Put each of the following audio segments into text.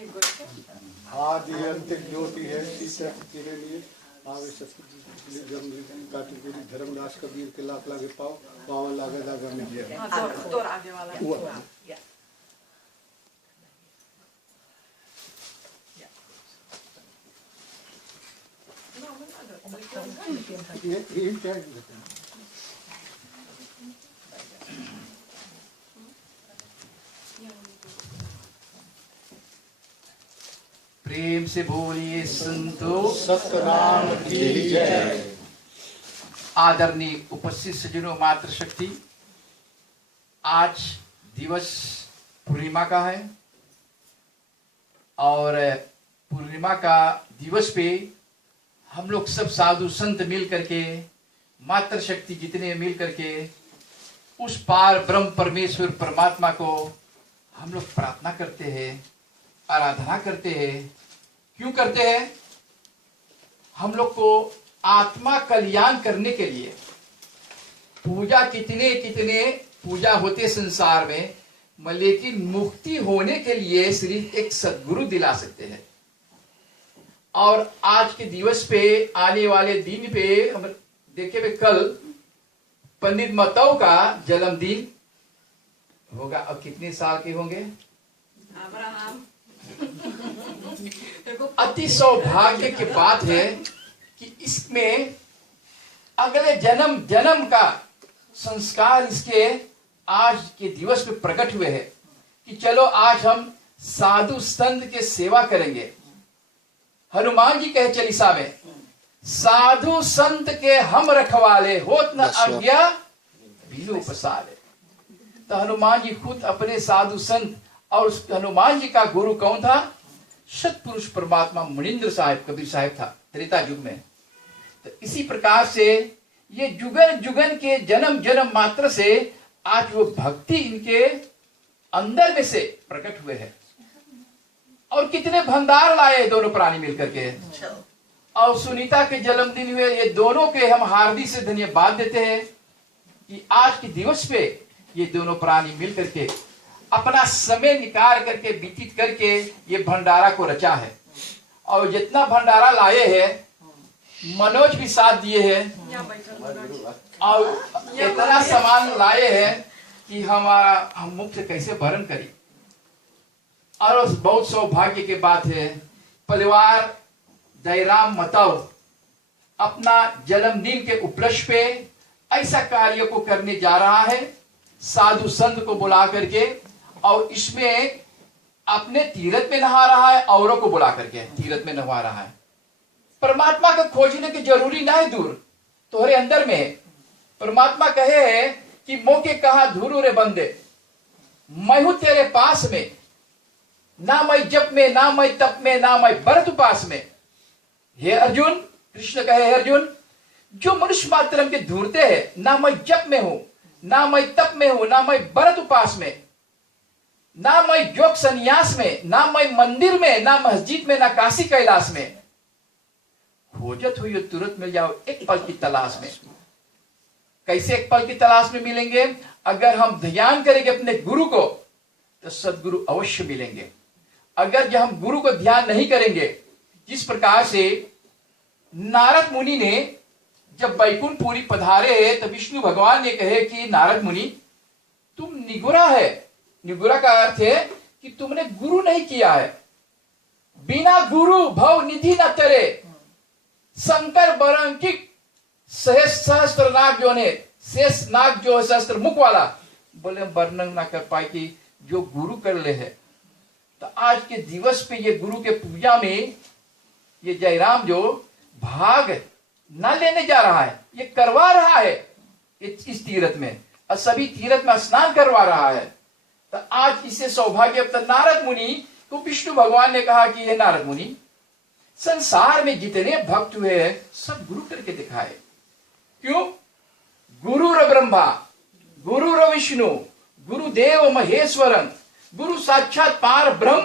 आदि अंतिम ज्योति है तेरे लिए आवे सतगुरु जन्म काटपुरी धर्मदास कबीर के लाख लागे पाओ पावन लागे दागा में दिया तो आगे वाला ये क्या है प्रेम से बोलिए संतो सतनाम की जय। आदरणीय उपस्थित सज्जनों, मातृशक्ति, आज दिवस पूर्णिमा का है और पूर्णिमा का दिवस पे हम लोग सब साधु संत मिल करके, मातृशक्ति जितने मिल करके उस पार ब्रह्म परमेश्वर परमात्मा को हम लोग प्रार्थना करते हैं, आराधना करते हैं। क्यों करते हैं? हम लोग को आत्मा कल्याण करने के लिए। पूजा कितने कितने पूजा होते संसार में, लेकिन मुक्ति होने के लिए सिर्फ एक सद्गुरु दिला सकते हैं। और आज के दिवस पे, आने वाले दिन पे हम देखे कल पंडित मतौ का जन्मदिन होगा। अब कितने साल के होंगे? अति सौभाग्य की बात है कि इसमें अगले जन्म का संस्कार इसके आज के दिवस में प्रकट हुए हैं कि चलो आज हम साधु संत के सेवा करेंगे। हनुमान जी कहे चालीसा में, साधु संत के हम रखवाले होत न आज्ञा बिनु पसारे। तो हनुमान जी खुद अपने साधु संत, और उस हनुमान जी का गुरु कौन था? सतपुरुष परमात्मा मुनींद्र साहिब, कबीर साहिब था त्रेता युग में। तो इसी प्रकार से ये जुगन जुगन के जन्म मात्र से आज वो भक्ति इनके अंदर में से प्रकट हुए हैं। और कितने भंडार लाए दोनों प्राणी मिलकर के। और सुनीता के जन्मदिन हुए, ये दोनों के हम हार्दिक से धन्यवाद देते हैं कि आज के दिवस पे ये दोनों प्राणी मिलकर के अपना समय निकाल करके व्यतीत करके ये भंडारा को रचा है। और जितना भंडारा लाए हैं, मनोज भी साथ दिए हैं और इतना सामान लाए हैं कि हम मुख से कैसे भरण करें। और बहुत सौभाग्य की बात है, परिवार जयराम मतौ अपना जन्मदिन के उपलक्ष्य पे ऐसा कार्य को करने जा रहा है, साधु संत को बुला करके। और इसमें अपने तीर्थ में नहा रहा है, औरों को बुला करके तीर्थ में नहा रहा है। परमात्मा को खोजने की जरूरी ना है, दूर तुम्हारे अंदर में है। परमात्मा कहे है कि मोके कहा धुरु रे बंदे, मैं हूं तेरे पास में, ना मैं जप में, ना मैं तप में, ना मैं व्रत उपास में। हे अर्जुन, कृष्ण कहे, हे अर्जुन, जो मनुष्य मात्र के ढूंढते हैं, ना मैं जप में हूं, ना मैं तप में हूं, ना मैं व्रत उपास में, ना मैं योग संन्यास में, ना मैं मंदिर में, ना मस्जिद में, ना काशी कैलाश में। खोजत हुई तुरंत मिल जाओ एक पल की तलाश में। कैसे एक पल की तलाश में मिलेंगे? अगर हम ध्यान करेंगे अपने गुरु को तो सदगुरु अवश्य मिलेंगे। अगर जब हम गुरु को ध्यान नहीं करेंगे, जिस प्रकार से नारद मुनि ने जब वैकुंठपुरी पधारे तो विष्णु भगवान ने कहे कि नारद मुनि, तुम निगुरा है। निगुरा का अर्थ है कि तुमने गुरु नहीं किया है। बिना गुरु भव निधि न तेरे, शंकर बरंकिक सहस्त्र नाग जो ने, शेष नाग जो है सहस्त्र मुख वाला, बोले वर्णन ना कर पाए कि जो गुरु कर ले है। तो आज के दिवस पे ये गुरु के पूजा में ये जयराम जो भाग न लेने जा रहा है, ये करवा रहा है इस तीर्थ में, और सभी तीर्थ में स्नान करवा रहा है। तो आज इसे सौभाग्य। तो नारद मुनि को विष्णु भगवान ने कहा कि हे नारद मुनि, संसार में जितने भक्त हुए हैं सब गुरु करके दिखाए। क्यों? गुरु र ब्रह्मा, गुरु र विष्णु, गुरुदेव महेश्वरम, गुरु साक्षात पार ब्रह्म।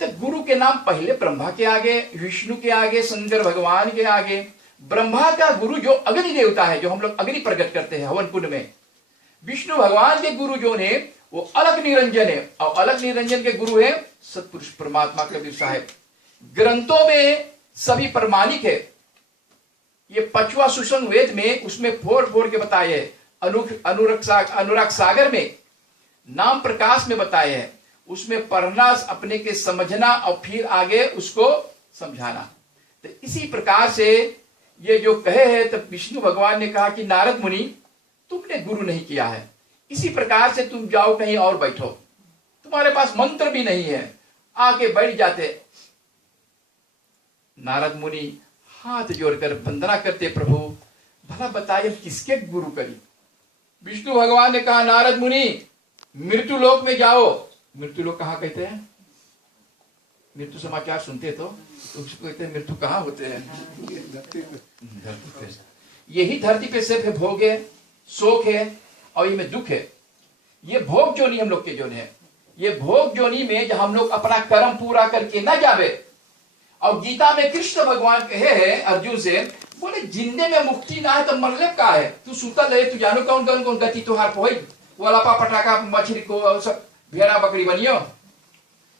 तो गुरु के नाम पहले ब्रह्मा के आगे, विष्णु के आगे, शंकर भगवान के आगे। ब्रह्मा का गुरु जो अग्नि देवता है, जो हम लोग अग्नि प्रकट करते हैं हवन कुंड में। विष्णु भगवान के गुरु जो ने वो अलग निरंजन है, और अलग निरंजन के गुरु है सतपुरुष परमात्मा कबीर साहब। ग्रंथों में सभी प्रमाणिक है। ये पचवा सुसंग वेद में उसमें फोड़ फोड़ के बताए है। अनुराग सागर में नाम प्रकाश में बताए हैं, उसमें पढ़ना, अपने के समझना और फिर आगे उसको समझाना। तो इसी प्रकार से ये जो कहे है, तो विष्णु भगवान ने कहा कि नारद मुनि तुमने गुरु नहीं किया है, इसी प्रकार से तुम जाओ कहीं और बैठो, तुम्हारे पास मंत्र भी नहीं है, आके बैठ जाते। नारद मुनि हाथ जोड़कर वंदना करते, प्रभु भला बताइए किसके गुरु करी। विष्णु भगवान ने कहा नारद मुनि मृत्यु लोक में जाओ। मृत्यु लोक कहाँ कहते हैं? मृत्यु समाचार सुनते तो उसको कहते हैं मृत्यु कहाँ होते हैं? धरती पे। यही धरती पे सिर्फ भोग है, शोक है और ये में दुख है। ये भोग जोनी हम लोग के जोन है। ये भोग जोनी में जब हम लोग अपना कर्म पूरा करके न जावे। और गीता में कृष्ण भगवान कहे हैं अर्जुन से, बोले जिंदे में मुक्ति ना है तो मरले का है, तू सूता ले, तू जानो कौन कौन कौन गति तुहार पोई वाला पा पटाखा मछली को सब भेड़ा बकरी बनियो।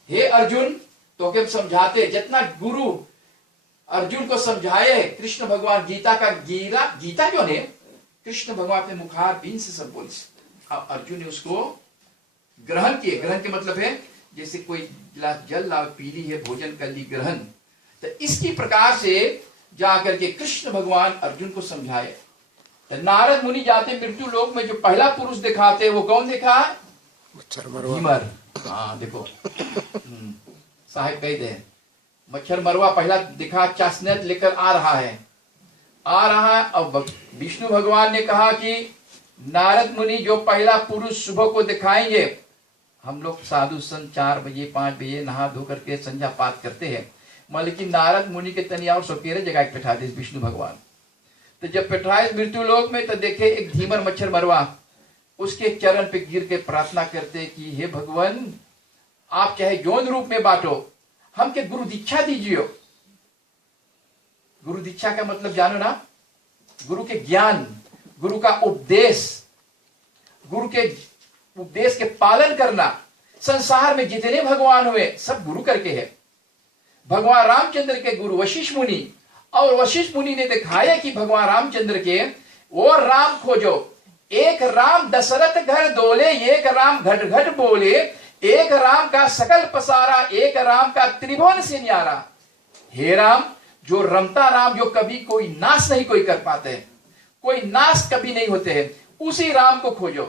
हे अर्जुन तो के समझाते, जितना गुरु अर्जुन को समझाए कृष्ण भगवान, गीता का गीता जो है कृष्ण भगवान अपने मुखार बीन से सब बोले, अब अर्जुन ने उसको ग्रहण किए। ग्रहण के मतलब है जैसे कोई गिलास जल ला पीली है, भोजन कर ली, ग्रहण। तो इसकी प्रकार से जाकर के कृष्ण भगवान अर्जुन को समझाए। तो नारद मुनि जाते मृत्यु लोक में, जो पहला पुरुष दिखाते वो कौन देखा? भीमर। हाँ देखो साहेब कह दे, मच्छर मरवा पहला दिखा, चासनेत लेकर आ रहा है। अब विष्णु भगवान ने कहा कि नारद मुनि जो पहला पुरुष सुबह को दिखाएंगे, हम लोग साधु संत 4 बजे 5 बजे नहा धो करके संध्या पाठ करते हैं, लेकिन नारद मुनि के तनिया और सपेरे जगह बैठा दे विष्णु भगवान। तो जब बैठाए मृत्यु लोक में, तो देखे एक धीमर मच्छर मरवा उसके चरण पे गिर के प्रार्थना करते कि हे भगवान, आप चाहे जौन रूप में बांटो, हमके गुरु दीक्षा दीजिए। गुरु दीक्षा का मतलब जानो ना, गुरु के ज्ञान, गुरु का उपदेश, गुरु के उपदेश के पालन करना। संसार में जितने भगवान हुए सब गुरु करके है। भगवान रामचंद्र के गुरु वशिष्ठ मुनि, और वशिष्ठ मुनि ने दिखाया कि भगवान रामचंद्र के वो राम खोजो, एक राम दशरथ घर डोले, एक राम घट घट बोले, एक राम का सकल पसारा, एक राम का त्रिभुवन से न्यारा। हे राम, जो रमता राम, जो कभी कोई नाश नहीं कोई कर पाते, कोई नाश कभी नहीं होते हैं, उसी राम को खोजो,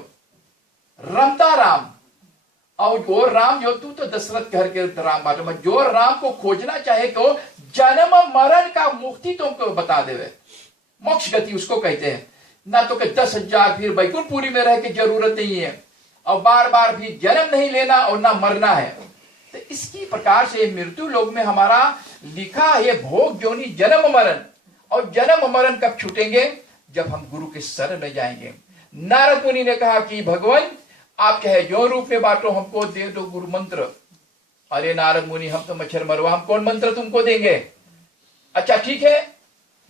रमता राम। और जो राम जो तू तो दशरथ घर के राम बाटो, जो राम को खोजना चाहे तो जन्म मरण का मुक्ति तुमको बता देवे, मोक्ष गति उसको कहते हैं। ना तो कि 10,000 फिर बैकुंठपुरी में रह के जरूरत नहीं है, और बार बार भी जन्म नहीं लेना और ना मरना है। तो इसकी प्रकार से मृत्यु लोक में हमारा लिखा है भोग जोनी जन्म मरण। और जन्म मरण कब छूटेंगे? जब हम गुरु के शरण में जाएंगे। नारद मुनि ने कहा कि भगवान आप चाहे जो रूप में बांटो, हमको दे दो गुरु मंत्र। अरे नारद मुनि, हम तो मच्छर मरवा, हम कौन मंत्र तुमको देंगे? अच्छा ठीक है,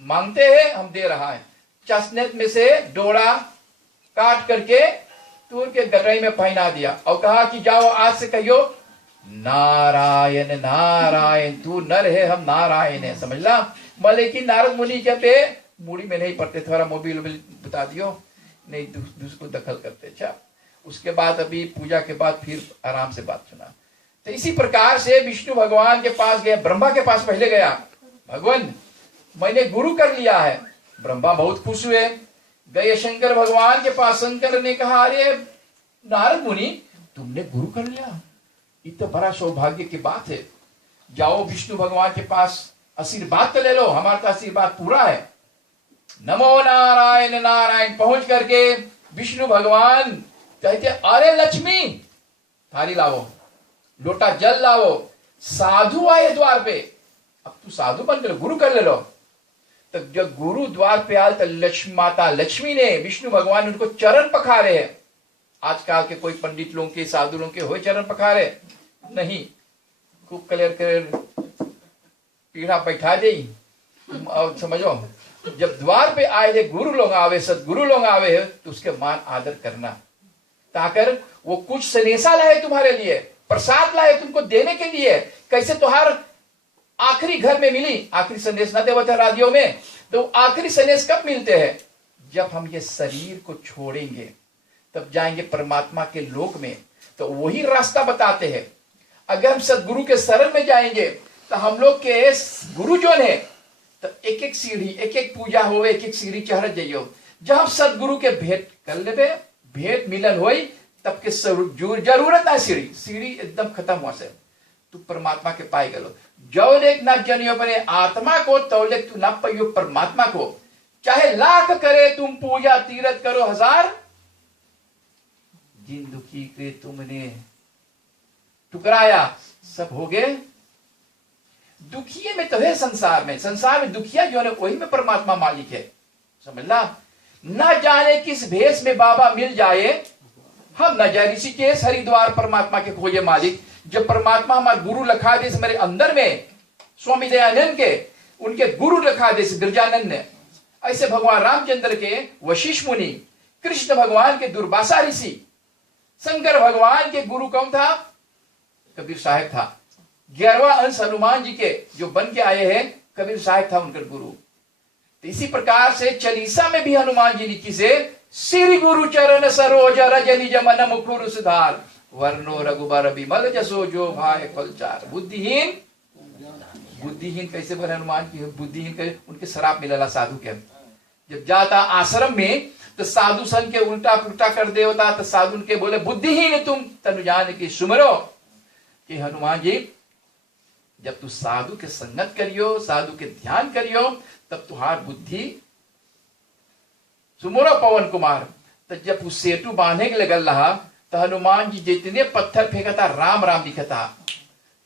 मांगते हैं, हम दे रहा है। चसनेत में से डोरा काट करके तूर के गटई में पहना दिया और कहा कि जाओ आज से कहियो नारायण नारायण, तू नर है हम नारायण है, समझ ला। लेकिन नारद मुनि जब मूड़ी में नहीं पड़ते, थोड़ा मोबाइल बता दियो, नहीं दूसरे को दखल करते। अच्छा, उसके बाद अभी पूजा के बाद फिर आराम से बात सुना। तो इसी प्रकार से विष्णु भगवान के पास गया, ब्रह्मा के पास पहले गया, भगवान मैंने गुरु कर लिया है। ब्रह्मा बहुत खुश हुए, गए शंकर भगवान के पास। शंकर ने कहा अरे नारद मुनि, तुमने गुरु कर लिया, ये तो बड़ा सौभाग्य की बात है। जाओ विष्णु भगवान के पास आशीर्वाद तो ले लो, हमारा तो आशीर्वाद पूरा है। नमो नारायण नारायण पहुंच करके विष्णु भगवान कहते अरे लक्ष्मी थाली लाओ, लोटा जल लाओ, साधु आए द्वार पे, अब तू साधु बन गए, गुरु कर ले लो। तो जब गुरु द्वार पे आए तो लक्ष्मी माता लक्ष्मी ने विष्णु भगवान उनको चरण पखारे हैं। आजकल के कोई पंडित लोगों के साधु लोगों के हो चरण पखारे नहीं, खूब कलेर कर पीढ़ा बैठा दे और समझो। जब द्वार पे आए थे गुरु लोग आवे, सदगुरु लोग आवे है, तो उसके मान आदर करना। ताकर वो कुछ संदेशा लाए तुम्हारे लिए, प्रसाद लाए तुमको देने के लिए। कैसे तुहार आखिरी घर में मिली, आखिरी संदेश न देवता राधियों में, तो आखिरी संदेश कब मिलते हैं? जब हम ये शरीर को छोड़ेंगे तब जाएंगे परमात्मा के लोक में। तो वही रास्ता बताते हैं। अगर हम सदगुरु के शरण में जाएंगे तो हम लोग के गुरु जो है, तो एक एक सीढ़ी, एक एक पूजा हो, एक एक सीढ़ी चढ़ जाइयो। जब हम सदगुरु के भेंट कर लेबे, भेंट मिलन होई, तब के जरूरत है सीढ़ी एकदम खत्म हुआ से तू परमात्मा के पाए गलो। जो देख ना जनियो अपने आत्मा को, तो लेक तू ना पाइयो परमात्मा को। चाहे लाख करे तुम पूजा, तीरथ करो हजार, जिन दुखी के तुमने ठुकराया सब हो गए दुखिये में। तो है संसार में दुखिया जो है वही में परमात्मा मालिक है, समझला। न जाने किस भेष में बाबा मिल जाए, हम न जाए ऋषिकेश हरिद्वार परमात्मा के खोजे मालिक। जब परमात्मा हमारे गुरु रखा दे मेरे अंदर में, स्वामी दयानंद के उनके गुरु रखा दे गिरजानंद ने, ऐसे भगवान रामचंद्र के वशिष्ठ मुनि, कृष्ण भगवान के दुर्वासा ऋषि, शंकर भगवान के गुरु कौन था? कबीर साहब था। 11वां अंश हनुमान जी के जो बन के आए हैं, कबीर साहब था उनका गुरु। तो इसी प्रकार से चालीसा में भी हनुमान जी लिखी से, श्री गुरु चरण सरोज रज निज मन मुकुर सुधार, वर्णो रघुबर विमल जसो जो भाई फलचार। बुद्धिहीन कैसे बोले हनुमान की? बुद्धिहीन कैसे? उनके शराब मिलला साधु के। जब जाता आश्रम में तो साधु संग के उल्टा पुल्टा कर दे होता, तो साधु उनके बोले बुद्धिहीन तुम तनु जान की सुमरो। कि हनुमान जी जब तू साधु के संगत करियो, साधु के ध्यान करियो, तब तुहार बुद्धि सुमरो पवन कुमार। तो जब उस सेतु बांधने के लगल रहा, तो हनुमान जी जितने पत्थर फेंकता राम राम लिखता।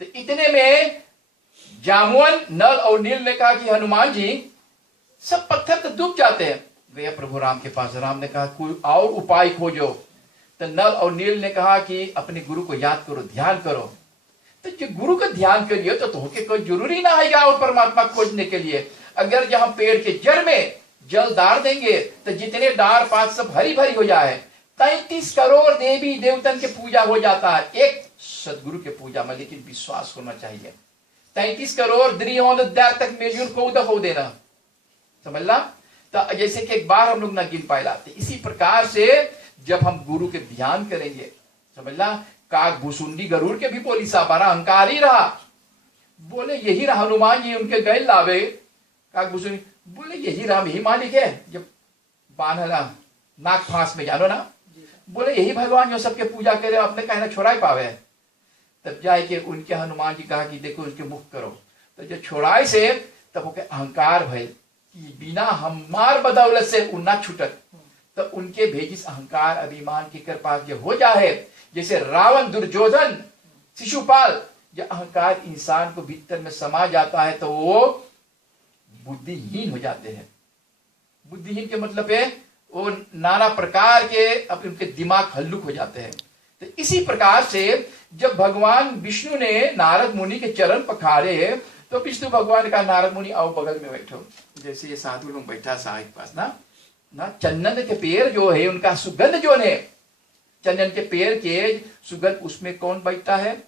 तो इतने में जामुन, नल और नील ने कहा कि हनुमान जी सब पत्थर तो डूब जाते हैं। गया प्रभु राम के पास। राम ने कहा कोई और उपाय खोजो। तो नल और नील ने कहा कि अपने गुरु को याद करो, ध्यान करो। तो जो गुरु का ध्यान करिए तो होके कोई जरूरी ना है और परमात्मा खोजने के लिए। अगर जहां पेड़ के जड़ में जल डाल देंगे तो जितने डार पात सब हरी भरी हो जाए। 33 करोड़ देवी देवतन के पूजा हो जाता है एक सदगुरु के पूजा में, लेकिन विश्वास होना चाहिए। 33 करोड़ 300 तक मिलियन को हो देना, समझ ला। तो जैसे कि एक बार हम लोग ना गिन पाए लाते, इसी प्रकार से जब हम गुरु के ध्यान करेंगे, समझ ला। काग भूसुंडी गरुड़ के भी बोली सा बड़ा अहंकारी रहा, बोले यही रहा। हनुमान जी उनके गए लावे, काग भूसुंडी बोले यही राम यही मालिक है। जब बांधला नाक फांस में, जानो ना, बोले यही भगवान जो सबके पूजा करे, अपने कहना छोड़ाई पावे। तब जाए के उनके हनुमान जी कहा कि देखो उनके मुख करो। तो जब छोड़ाई से तब वो अहंकार भय कि बिना हमार बदौलत से उन्ना छुटक। तो उनके भेजिस अहंकार अभिमान की कृपा जो हो जाए, जैसे रावण, दुर्योधन, शिशुपाल, जब अहंकार इंसान को भीतर में समा जाता है तो वो बुद्धिहीन हो जाते हैं। बुद्धिहीन के मतलब है वो नाना प्रकार के अपने उनके दिमाग हल्लुक हो जाते हैं। तो इसी प्रकार से जब भगवान विष्णु ने नारद मुनि के चरण पखारे, तो विष्णु भगवान ने कहा नारद मुनि आओ बगल में बैठो। जैसे ये साधु लोग बैठा साहब के पास ना चंदन के पेड़ जो है उनका सुगंध जो है, चंदन के पेड़ के सुगंध, उसमें कौन बैठता है?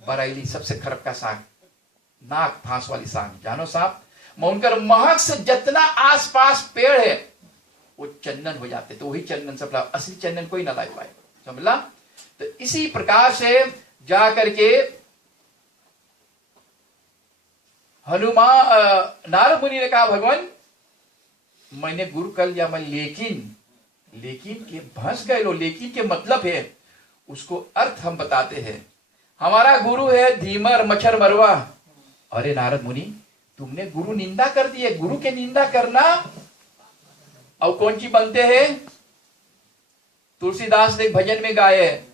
बरेली, सबसे खरब का साग, नाक फांस वाली साग, जानो साहब। उनकर महक से जितना आसपास पेड़ है वो चंदन हो जाते। तो वही चंदन सब, असली चंदन कोई ना ला पाए, समझला। तो इसी प्रकार से जा करके हनुमान नारद मुनि ने कहा भगवान मैंने गुरु कर लिया मैं, लेकिन के भंस गए लो। लेकिन के मतलब है उसको अर्थ हम बताते हैं। हमारा गुरु है धीमर मच्छर मरवा। अरे नारद मुनि तुमने गुरु निंदा कर दी है। गुरु के निंदा करना और कौन सी बनते हैं? तुलसीदास ने भजन में गाए,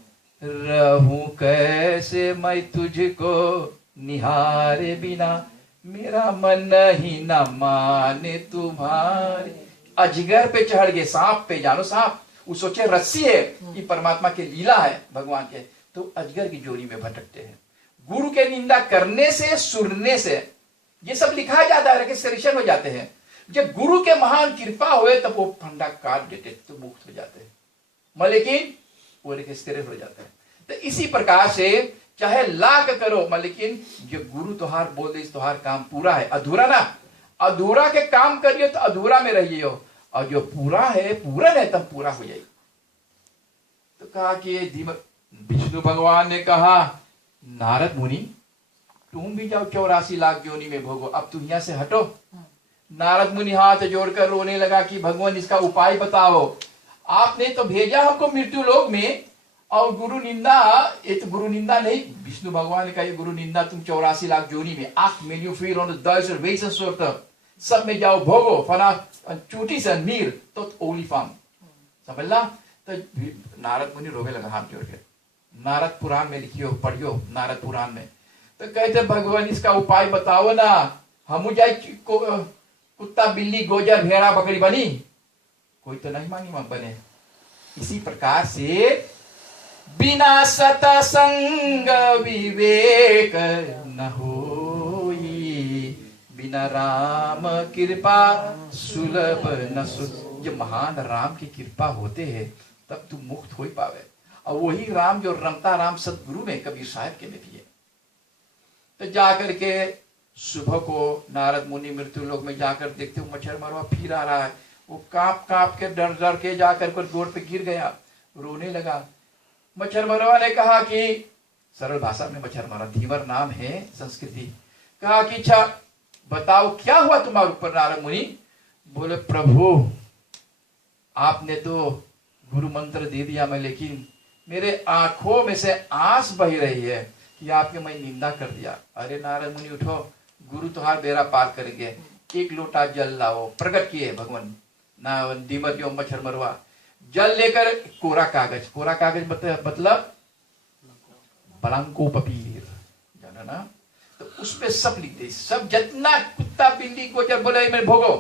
रहूं कैसे मैं तुझको निहारे बिना, मेरा मन ही न माने तुम्हारे। अजगर पे चढ़ गए, सांप पे, जानो सांप, वो सोचे रस्सी है, ये परमात्मा के लीला है भगवान के, तो अजगर की जोड़ी में भटकते हैं। गुरु के निंदा करने से, सुनने से ये सब लिखा जाता है, सरिशन हो जाते हैं। जब गुरु के महान कृपा हुए तब वो फंडा काट देते तो मुक्त हो जाते हैं। लेकिन पूरे के स्थिर हो जाता है। तो इसी प्रकार से चाहे लाख करो, लेकिन जो गुरु तुहार बोल दे तुहार काम पूरा है, अधूरा ना, अधूरा के काम करिए तो अधूरा में रहिए हो, और जो पूरा है पूरा है तब पूरा हो जाएगी। तो कहा कि विष्णु भगवान ने कहा नारद मुनि तुम भी जाओ 84 लाख योनि में भोगो, अब तुम यहां से हटो। नारद मुनि हाथ जोड़कर रोने लगा कि भगवान इसका उपाय बताओ, आपने तो भेजा हमको मृत्यु लोक में, और गुरु निंदा, ये तो गुरु निंदा नहीं, विष्णु भगवान ने कहा ये गुरु निंदा तुम 84 लाख योनि में, आंख में यू फील ऑन द डर्स वेसन सोर्ट सब में जाओ भोगो, फना चूटी से नीर तो ओली फार्म समझला। तो नारद मुनि रोवे लगा हाथ जोड़ के, नारद पुराण में लिखियो पढ़ियो, नारद पुराण में। तो कहते भगवान इसका उपाय बताओ ना, हम जाए कुत्ता बिल्ली गोजर भेड़ा बकरी बनी, कोई तो नहीं मांगी बने। इसी प्रकार से बिना सतसंग विवेक न होई, बिना राम कृपा सुलभ न सुख। जब महान राम की कृपा होते हैं तब तुम मुक्त हो पावे, और वही राम जो रमता राम सतगुरु में कबीर साहब के में भी है। तो जाकर के सुबह को नारद मुनि मृत्यु लोक में जाकर देखते हो मच्छर मरवा फिर आ रहा है, वो कांप कांप के डर डर के जाकर कर गोड़ पे गिर गया, रोने लगा। मच्छर मरवा ने कहा कि सरल भाषा में मच्छर मरवा धीवर नाम है संस्कृति, कहा कि अच्छा बताओ क्या हुआ तुम्हारे ऊपर नारद मुनि। बोले प्रभु आपने तो गुरु मंत्र दे दिया मैं, लेकिन मेरे आंखों में से आंस बह रही है कि आपके मैं निंदा कर दिया। अरे नारद मुनि उठो, गुरु तुहार बेड़ा पार करेंगे, एक लोटा जल लाओ। प्रकट किए भगवान ना दीमर जो मच्छर मरवा, जल लेकर कोरा कागज मतलब बलंको पपीर जाना ना, तो उसमें सब लिख दे, सब जितना कुत्ता बिल्ली गोचर बोले मैं भोगो।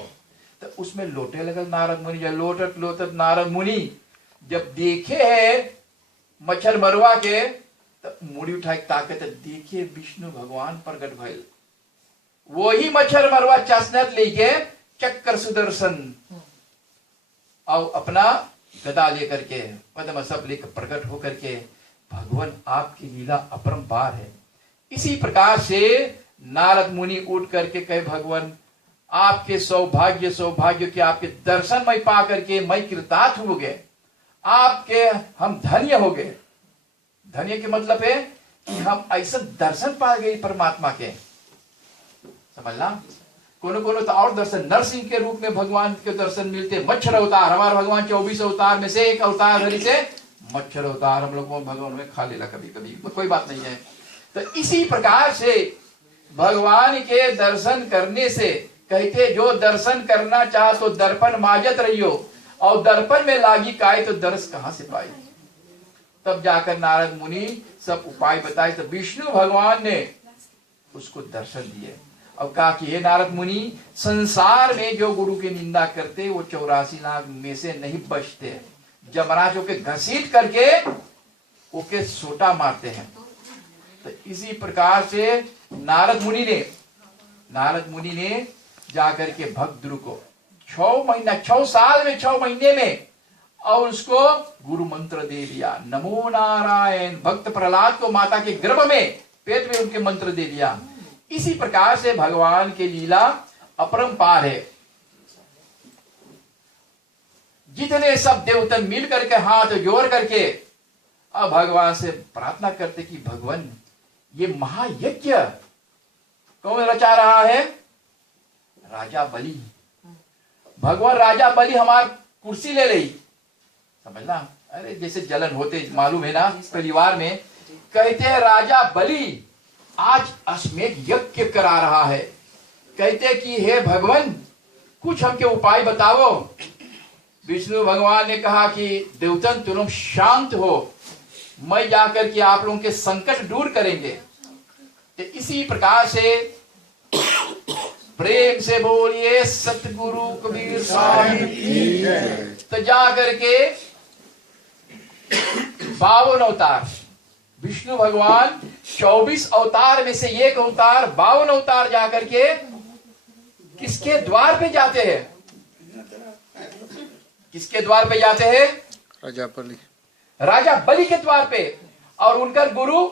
तो उसमें लोटे लगल नारद मुनि, जब लोटत लोटत नारद मुनि जब देखे है मच्छर मरवा के, तो मुड़ी उठा के ताकत देखिए विष्णु भगवान प्रकट भइल। वही मच्छर मरवा चसनत लेके चक्कर सुदर्शन और अपना गदा लेकर के पद्म सब लेकर प्रकट होकर के, भगवान आपकी लीला अपरंपार है। इसी प्रकार से नारद मुनि उठ करके कहे भगवान आपके सौभाग्य के आपके दर्शन में पा करके मैं कृतार्थ हो गए, आपके हम धन्य हो गए। धन्य के मतलब है कि हम ऐसा दर्शन पा गए परमात्मा के, समझना। कोनो तो और दर्शन नरसिंह के रूप में भगवान के दर्शन मिलते, मच्छर अवतार, हमारे भगवान 24 अवतार में से एक अवतार धरी से मच्छर अवतार हम लोग भगवान में खा लेला कभी कभी, कोई बात नहीं है। तो इसी प्रकार से भगवान के दर्शन करने से कहते जो दर्शन करना चाह तो दर्पण माजत रहियो, और दर्पण में लागी काय तो दर्श कहां से पाई। तब जाकर नारद मुनि सब उपाय बताए, तो विष्णु भगवान ने उसको दर्शन दिए और कहा कि हे नारद मुनि, संसार में जो गुरु की निंदा करते वो 84 लाख में से नहीं बचते, जमराजों के घसीट करके ओके सोटा मारते हैं। तो इसी प्रकार से नारद मुनि ने जाकर के भक्त गुरु को 6 साल में 6 महीने में और उसको गुरु मंत्र दे दिया, नमो नारायण। भक्त प्रहलाद को माता के गर्भ में पेट में उनके मंत्र दे दिया। इसी प्रकार से भगवान की लीला अपरंपार है। जितने सब देवतन मिल करके हाथ जोड़ करके अब भगवान से प्रार्थना करते कि भगवान ये महायज्ञ कौन रचा रहा है? राजा बलि। भगवान राजा बलि हमार कुर्सी ले ली, समझना। अरे जैसे जलन होते मालूम है ना परिवार में, कहते हैं राजा बलि आज अश्वमेध यज्ञ करा रहा है। कहते कि हे भगवान कुछ हमके उपाय बताओ। विष्णु भगवान ने कहा कि देवतन तुम शांत हो, मैं जाकर के आप लोगों के संकट दूर करेंगे। तो इसी प्रकार से प्रेम से बोलिए सतगुरु कबीर साहिब की जय। तो जाकर के 52 अवतार विष्णु भगवान 24 अवतार में से एक अवतार 52 अवतार जाकर के किसके द्वार पे जाते हैं? किसके द्वार पे जाते हैं? राजा बलि के द्वार पे, और उनका गुरु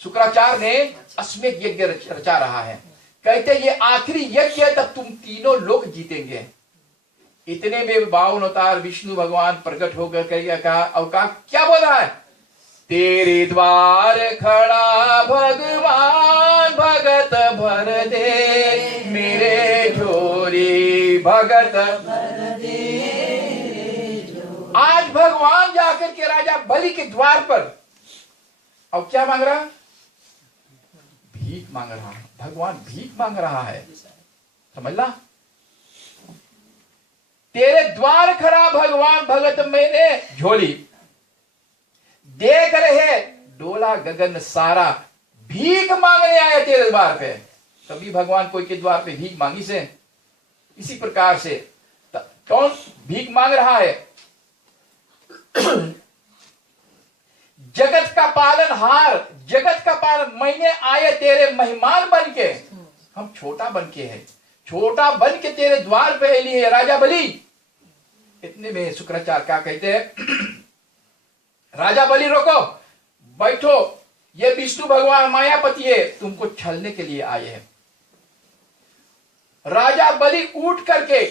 शुक्राचार्य ने अश्वमेध यज्ञ रचा रहा है। कहते ये आखिरी यज्ञ है, तब तुम तीनों लोग जीतेंगे। इतने में 52 अवतार विष्णु भगवान प्रकट होकर कहा, और कहा क्या बोल रहा है, तेरे द्वार खड़ा भगवान, भगत भर दे मेरे झोरी, भगत भर दे। आज भगवान जाकर के राजा बलि के द्वार पर, और क्या मांग रहा, भीख मांग रहा है। भगवान भीख मांग रहा है, समझ ला। तेरे द्वार खड़ा भगवान, भगत मैंने झोली, देख रहे डोला गगन सारा, भीख मांगने आए तेरे द्वार पे। कभी भगवान कोई के द्वार पे भीख मांगी से? इसी प्रकार से कौन भीख मांग रहा है? जगत का पालनहार, जगत का पालन, मैंने आए तेरे मेहमान बन के, हम छोटा बन के हैं, छोटा बन के तेरे द्वार पे लिए राजा बलि। इतने में शुक्राचार्य क्या कहते हैं, राजा बलि रोको, बैठो, ये विष्णु भगवान मायापति है, तुमको छलने के लिए आए हैं। राजा बलि उठ करके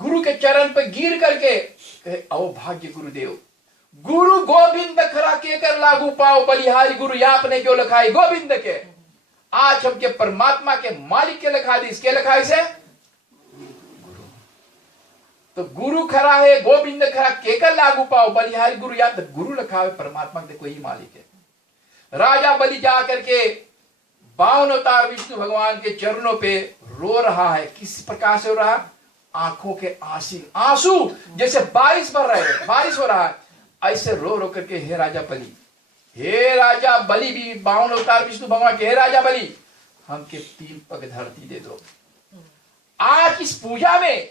गुरु के चरण पर गिर करके कहे, आओ भाग्य गुरुदेव, गुरु गोविंद खरा के कर लागू पाओ, बलिहारी गुरु आपने क्यों लिखाई गोविंद के। आज हमके परमात्मा के मालिक के लिखा दी, इसके लिखाई से गुरु, तो गुरु खरा है, गोविंद खरा के कर लागू पाओ, बलिहारी गुरु या तो गुरु लिखा है, परमात्मा के कोई मालिक है। राजा बलि जा करके 52 अवतार विष्णु भगवान के चरणों पे रो रहा है। किस प्रकार से रो रहा है? आंखों के आंसू जैसे बारिश पड़ रहे हैं, बारिश हो रहा है, ऐसे रो रो करके, हे राजा बलि, हे राजा बलि, भी 52 अवतार विष्णु भगवान के, हे राजा बलि, हमके 3 पग धरती दे दो। आज इस पूजा में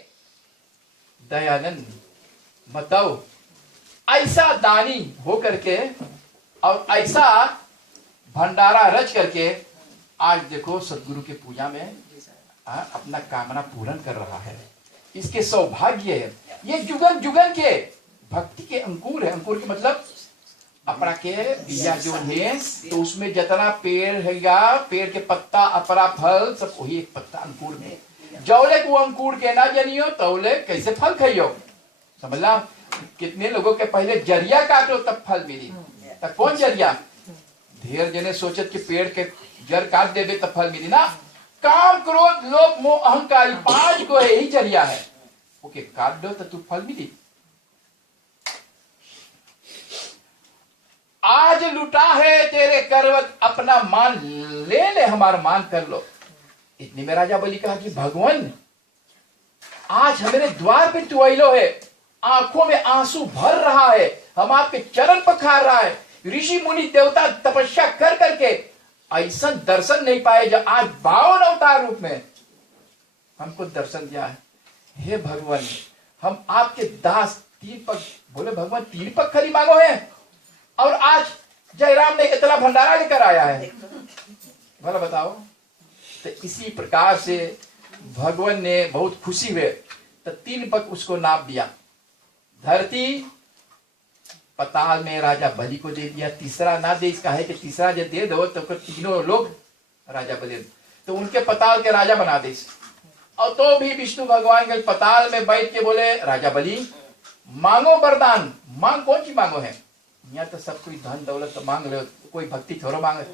दयानंद बताओ, ऐसा दानी हो करके और ऐसा भंडारा रच करके आज देखो सदगुरु के पूजा में अपना कामना पूर्ण कर रहा है। इसके सौभाग्य है, ये जुगन जुगन के भक्ति के अंकुर है। अंकुर के मतलब अपना के बीजा जो है, तो उसमें जितना पेड़ है, पेड़ के पत्ता अपरा फल सब वही एक पत्ता अंकुर में, जौले को अंकुर के ना जनियो तौले कैसे फल खाइयो, समझला। कितने लोगों के पहले जरिया काटो तब फल मिली, तब कौन जरिया? ढेर जने सोचत कि पेड़ के जड़ काट देवे तब फल मिली ना। काम क्रोध लोभ मोह अहंकार 5 को यही जरिया है, ओके काट दो तो तू फल मिली। आज लुटा है तेरे करवत, अपना मान ले ले, हमारा मान कर लो। इतने में राजा बलि कहा कि भगवान आज हमारे द्वार पे तू आइलो है, आंखों में आंसू भर रहा है, हम आपके चरण पखार रहा है। ऋषि मुनि देवता तपस्या कर करके ऐसा दर्शन नहीं पाए, जो आज 52 अवतार रूप में हमको दर्शन दिया है। हे भगवान, हम आपके दास 3 पग, बोले भगवान 3 पग खरी मांगो है, और आज जयराम ने इतना भंडारा लेकर आया है, भला बताओ। तो इसी प्रकार से भगवान ने बहुत खुशी हुए, तो 3 पग उसको नाप दिया। धरती पताल में राजा बलि को दे दिया, तीसरा ना दे, इसका है कि तीसरा जब दे दो तो तीनों लोग राजा बलि, तो उनके पताल के राजा बना दे। और तो भी विष्णु भगवान के पताल में बैठ के बोले, राजा बलि मांगो वरदान, मांग कौन सी मांगो है? यहाँ तो सब कोई धन दौलत तो मांग लो, कोई भक्ति थोड़ा मांगे,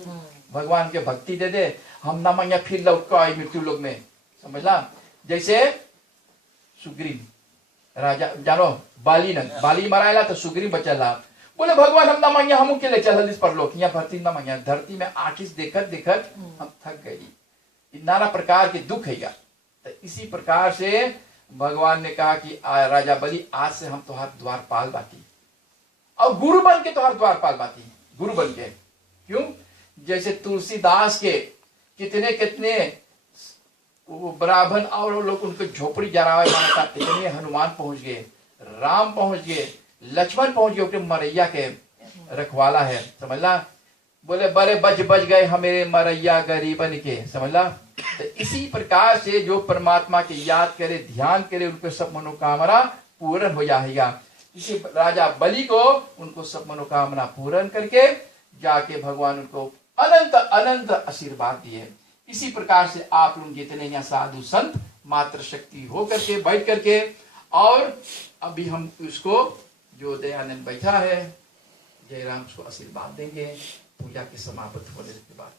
भगवान के भक्ति दे दे, हम ना मांगे फिर लौट को आए मृत्यु लोग में, समझला। जैसे सुग्रीव राजा जानो बाली न, बाली मरायला तो सुग्रीव बचला, बोले भगवान हम ना मांगे, हम के ले चल इस पर लोग यहाँ भर्ती ना मांगे, धरती में आखिस देखत देखत हम थक गई, नाना प्रकार के दुख है। तो इसी प्रकार से भगवान ने कहा कि राजा बलि आज से हम तुम्हार द्वारपाल बाती, और गुरु बन के तुम्हार द्वारपाल बाती, गुरु बन के। क्यों? जैसे तुलसीदास के कितने कितने ब्राह्मण और लोग उनको झोपड़ी जरावे मानता, इतने हनुमान पहुंच गए, राम पहुंच गए, लक्ष्मण पहुंच गए, उनके मरैया के रखवाला है, समझला। बोले बड़े बज बज गए हमें मरैया गरीबन के, समझला। तो इसी प्रकार से जो परमात्मा के याद करे, ध्यान करे, उनके सब मनोकामना पूर्ण हो जाएगा। इसे राजा बलि को उनको सब मनोकामना पूर्ण करके जाके भगवान उनको अनंत अनंत आशीर्वाद दिए। इसी प्रकार से आप लोग जितने यहाँ साधु संत मात्र शक्ति हो करके बैठ करके, और अभी हम उसको जो दयानंद बैठा है जयराम उसको आशीर्वाद देंगे पूजा के समाप्त होने के बाद।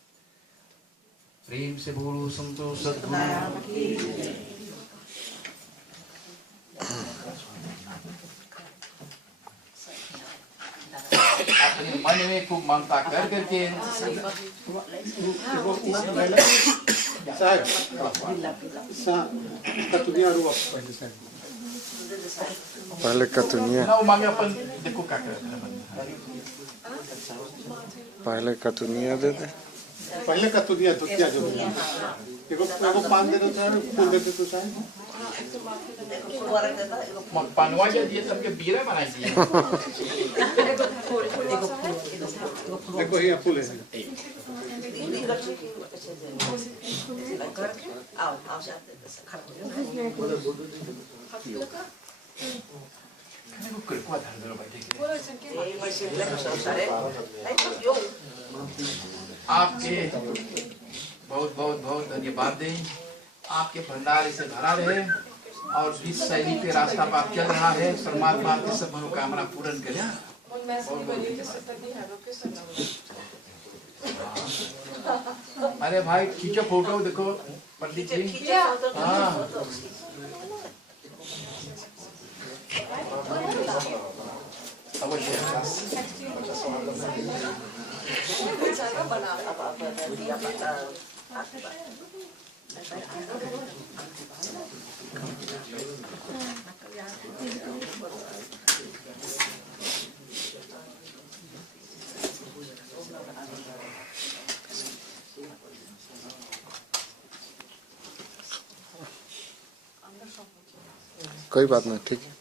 प्रेम से बोलो संतो सद्गुरु। अपने मन में खूब ममता कर करके पहले कतुनिया ना उमा में अपन देखो क्या कर रहे हैं। पहले कतुनिया दे दे। पहले कतुनिया तो क्या जो एगो पान दे दो चाहे फूल दे दे तो चाहे पानवा जो दिए सबके बीरा बनाई दिए। देखो ये फूल है। आपके बहुत बहुत बहुत धन्यवाद दें। आपके भंडारे से भरा रहे और इस शैली पे रास्ता पर आप चल रहा है। परमात्मा आपकी सब मनोकामना पूर्ण करे। अरे भाई खींचो फोटो, देखो पंडित जी। हाँ कोई बात नहीं, ठीक है।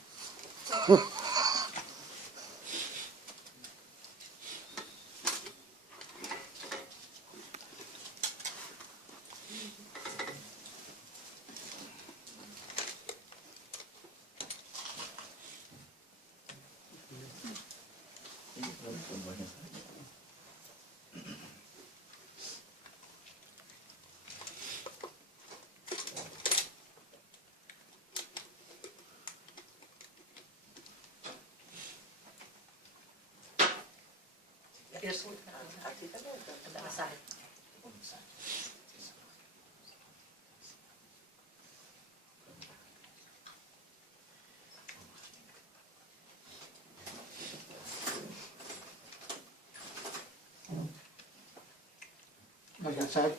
साहब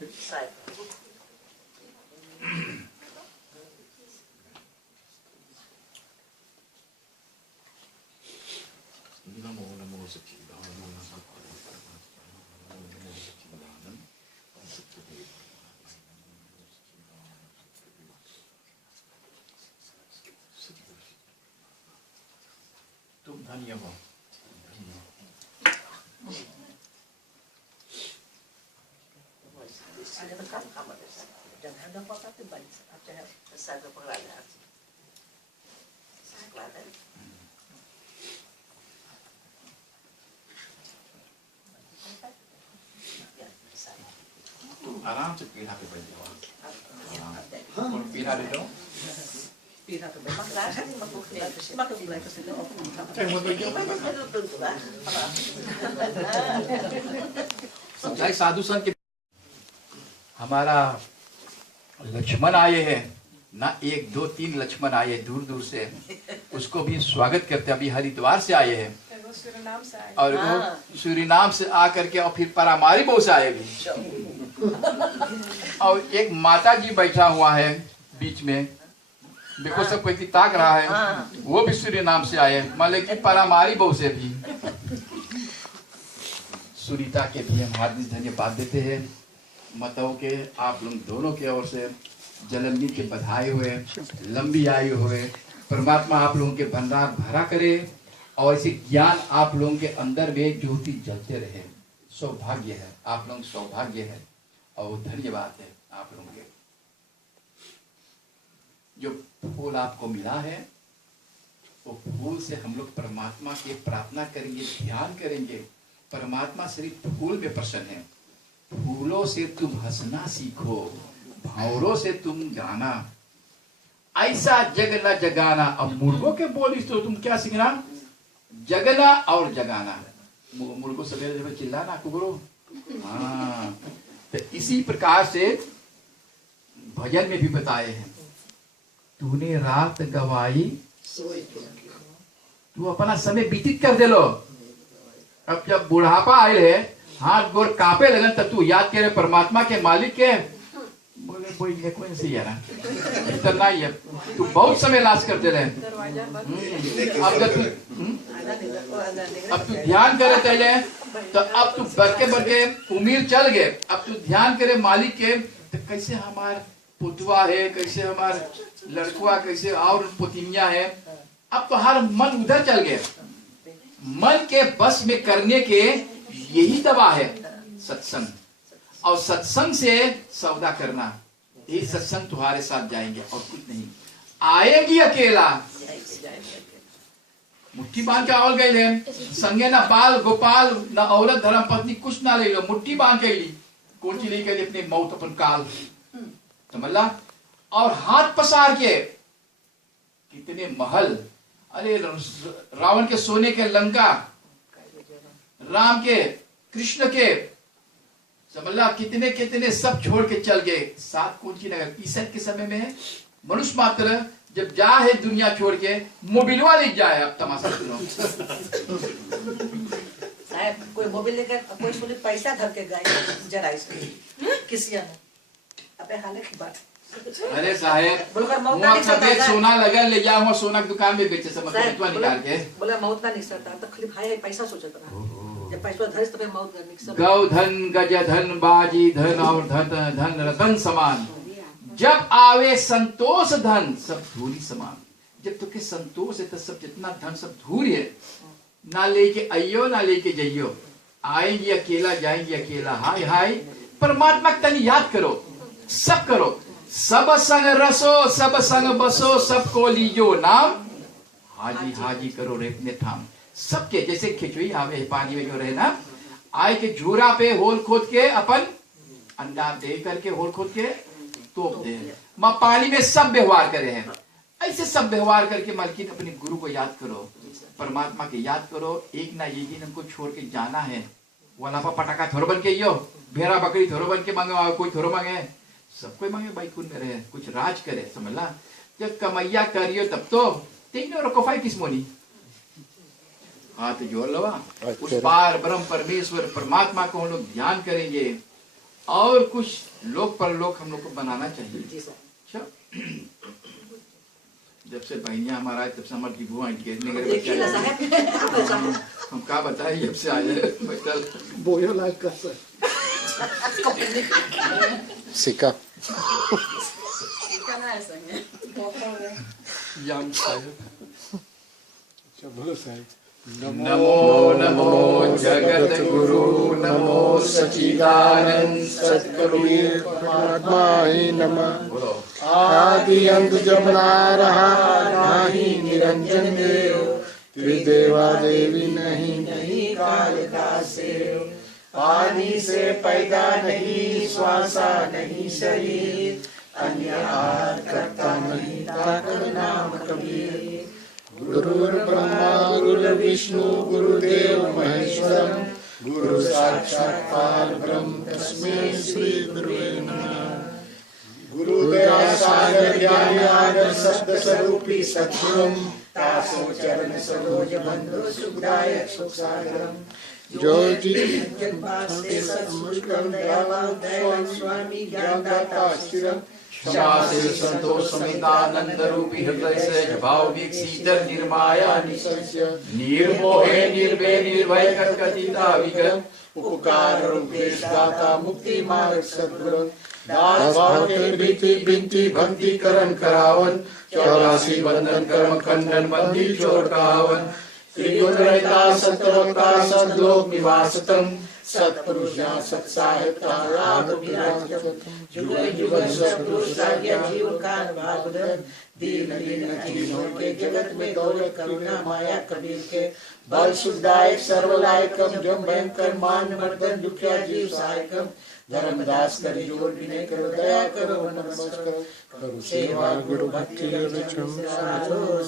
तुम धन्य हो। आराम से पीढ़ा पे बैठ जाओ। और पीढ़ा ले लो। समझाई साधु संत के। हमारा लक्ष्मण आए हैं ना, 1 2 3 लक्ष्मण आए दूर दूर से, उसको भी स्वागत करते। अभी हरिद्वार से आए हैं और वो सूरीनाम से आकर के और फिर परामारी बहु से आए भी। और एक माता जी बैठा हुआ है बीच में, देखो सब कोई ताक रहा है, वो भी सूरीनाम से आए, मतलब कि परामारी बहु से भी। सुरीता के भी हम हार्दिक धन्यवाद देते हैं। मतों के आप लोग दोनों के ओर से जन्मदिन के बधाई हुए, लंबी आयु हुए। परमात्मा आप लोगों के भंडार भरा करे और इसे ज्ञान आप लोगों के अंदर में ज्योति जलते रहे। सौभाग्य है, आप लोग सौभाग्य है और धन्यवाद है आप लोगों के। जो फूल आपको मिला है वो फूल से हम लोग परमात्मा की प्रार्थना करेंगे, ध्यान करेंगे। परमात्मा सिर्फ फूल में प्रसन्न है। फूलों से तुम हंसना सीखो, भावरों से तुम गाना, ऐसा जग न जगाना। अब मुर्गों के बोली तो तुम क्या सीखना? जगना और जगाना। मुर्गों सवेरे जब चिल्लाना कुकरो। हाँ, तो इसी प्रकार से भजन में भी बताए हैं, तूने रात गवाई तू अपना समय व्यतीत कर दे लो। अब जब बुढ़ापा आए है, हाथ गोर कांपे लगन, तब तू याद करे परमात्मा के मालिक के। बोले कोई ने कोई से यार इतना ही है, तू बहुत समय लाश करते रहे। अब तू ध्यान करे चले, तो अब तू बढ़ के उम्र चल गए, अब तू ध्यान करे मालिक के, तो कैसे हमार पुतवा है, कैसे हमार लड़कुआ, कैसे और पुतिनिया है। अब तो हर मन उधर चल गए। मन के बस में करने के यही दवा है सत्संग, और सत्संग से सौदा करना। यही सत्संग तुम्हारे साथ जाएंगे और कुछ नहीं। आएगी अकेला मुट्ठी बांध के आवल गए, संगे ना बाल गोपाल ना औरत धर्म पत्नी कुछ ना ले लो, मुट्ठी बांध के ली। कौन सी लेके अपने मौत अपन काल समझला, और हाथ पसार के कितने महल, अरे रावण के सोने के लंका, राम के कृष्ण के समझला, कितने कितने सब छोड़ के चल गए। सात कौन सी नगर ईसर के समय में मनुष्य मात्र जब जा है दुनिया छोड़ के, मोबिलवा ले जाए। अब तमाशा सुनो साहब, कोई मोबिल लेकर कोई बोले पैसा धर के गए जरा इसमें किसी ने, अबे हाले की बात। अरे साहेब, सोना लगा ले जाओ, सोना की दुकान में बेचे सब निकाल के। बोला मौत ना निकलता तो खाली भाई पैसा सोचत रहा, जब पैसा धर तो फिर मौत निकल। गौ धन गज धन बाजी धन और धन धन रतन समान, जब आवे संतोष धन सब धूरी समान। जब तुके संतोष है तो सब जितना धन सब धूरी है। ना लेके आइयो ना लेके जाइयो, आएंगे अकेला जाएंगे अकेला। हाय हाय परमात्मा तनी याद करो, सब करो, सब संग रसो सब संग बसो, सबको लीजो नाम, हाजी हाजी करो रेपने थाम। सबके जैसे खिचड़ी आवे पानी में जो रहे ना, आए के झूरा पे होल खोद के अपन अंडा दे करके होल खोद के तोप दे, मां पानी में सब व्यवहार करे हैं। ऐसे सब व्यवहार करके मालकिन अपने गुरु को याद करो, परमात्मा के याद करो। एक ना ये दिन हमको छोड़ के जाना है। वाला पटाखा थोरो बन के यो, भेड़ा बकरी थोरो बन के मांगे, कोई थोरो मांगे, सब कोई मांगे भाई कुन में रहे, कुछ राज करे समझला। जब कमैया करियो तब तो तीनों रकोफाई किस मोनी हाथ जोड़ लवा। उस पार ब्रह्म परमेश्वर परमात्मा को हम लोग ध्यान करेंगे, और कुछ लोक परलोक हम लोग को बनाना चाहिए। अच्छा, जब से बहनिया हमारा आए तब से हमारी बुआ हम क्या बताए, जब से आए बोयो लाइक कर सिक्का नमो नमो जगत गुरु, नमो सच्चिदानंद सद्गुरु परमात्मा ही नमः। आदि अंत जब ना रहा नाही निरंजन देव, त्रिदेवा देवी नहीं नहीं काल का सेव। पानी से पैदा नहीं, श्वासा नहीं शरीर, अन्य आहार करता नहीं, ताकर नाम कबीर। गुरुर् ब्रह्मा गुरुर्विष्णु गुरुदेव महेश्वरम्, गुरु साक्षात् परब्रह्म तस्मै श्री गुरुवे नमः। गुरुदया सागर ज्ञान आदर शब्द स्वरूपी सद्गुरुम्, तासो चरण सरोज बंधु सुखदायक सुख सागरम्। जो जी स्वामी ज्ञानदाता चिरम, क्षमा से संतोष समितानंद रूपी हृदय से भाव विकसित निर्माया निसंशय, निर्मोहे निर्भय निर्भय कथिता विक्रम, उपकार रूपेश दाता मुक्ति मार्ग सद्गुरु। दास भाव के बीती बिनती भक्ति करण करावन, 84 बंधन कर्म खंडन बंदी छोड़ कावन। त्रिगुण रहता सतवक्ता सद्लोक निवासतम, सत्पुरुष ज्ञान सत्साहित्य राग विराज जुग जुग सत्पुरुष साज्ञा जीवन का भाग दीन दीन जीवों के जगत में दौलत करुणा माया कबीर के बल सुखदायक सर्वलायकम जम भयंकर मान मर्दन दुखिया जीव सहायकम धर्मदास कर जोड़ विनय करो दया करो नमस्कार करो सेवा गुरु भक्ति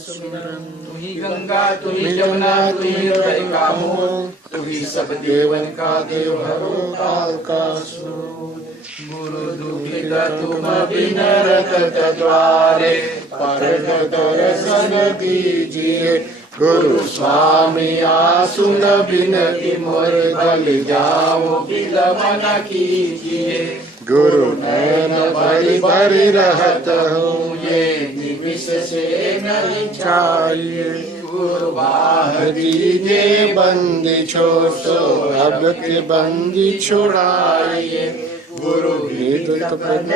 सुमिरन। तू ही गंगा तू ही जमुना तू ही हृदय का मूल तू ही सब देवन का देव हरो काल का सूर। गुरु दुखित तुम बिनरत द्वारे पर दर्शन दीजिए गुरु स्वामी आसुन बिनती मोर बल जाओ बिलमन कीजिए। गुरु नैन भरी भरी रहत हूँ ये निमिष से नहीं चाहिए। गुरु बाह दीजिए बंदी छोड़ तो अब के बंदी छुड़ाइए। गुरु तन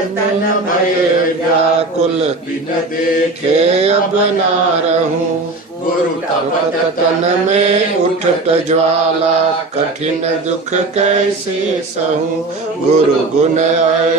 भय व्याकुल बिन देखे अब ना रहूं। गुरु तपत तन में उठत ज्वाला कठिन दुख कैसे सहूं। गुरु गुण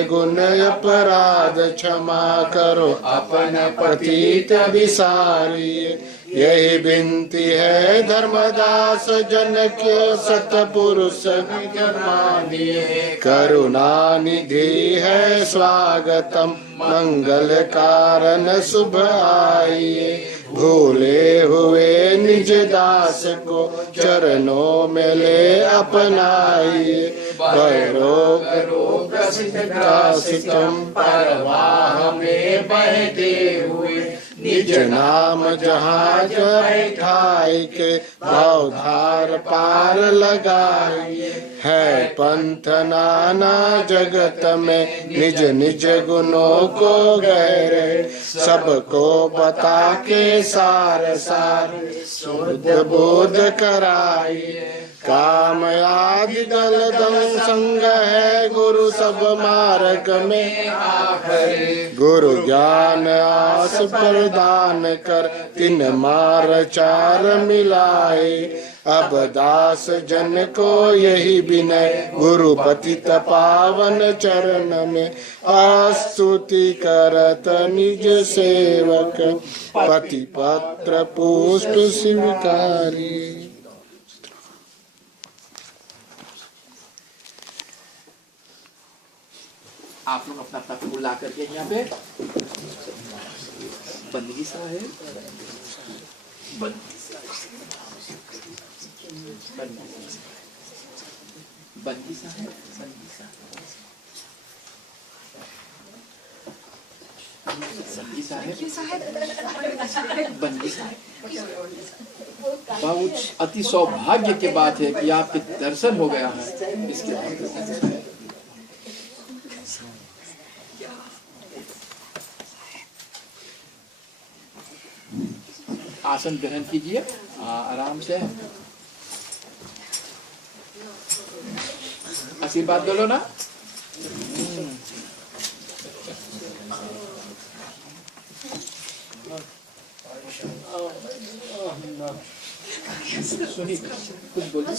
गुण अपराध क्षमा करो अपन पतित विसारिए। यही विनती है धर्मदास जन के सतपुरुष मानिए। करुणा निधि है स्वागतम मंगल कारण शुभ आइए। भूले हुए निज दास को चरणों में ले अपनाइए। भैरोग रोग ग्रसितम परवाह में बहते हुए निज नाम जहाज बैठाई के भवधार पार लगाइए। है पंथ नाना जगत में निज निज गुणों को गहरे सबको बता के सार सार शुद्ध बोध कराइए। काम आदि दल दल संग है गुरु सब मार्ग में आखरे। गुरु ज्ञान आस प्रदान कर तिन मार चार मिलाए। अब दास जन को यही विनय गुरु पतित पावन चरण में आस्तुति करत निज सेवक पति पत्र पुष्प स्वीकारी। आप लोग अपना अपना फूल ला करके यहाँ पे बंदगी साहब बंदगी साहब बंदी साहब बहुत अति सौभाग्य की बात है कि आपके दर्शन हो गया है। इसके बाद आसन ग्रहण कीजिए आराम से। आशीर्वाद दो लो ना। सुनिए कुछ बोलिए।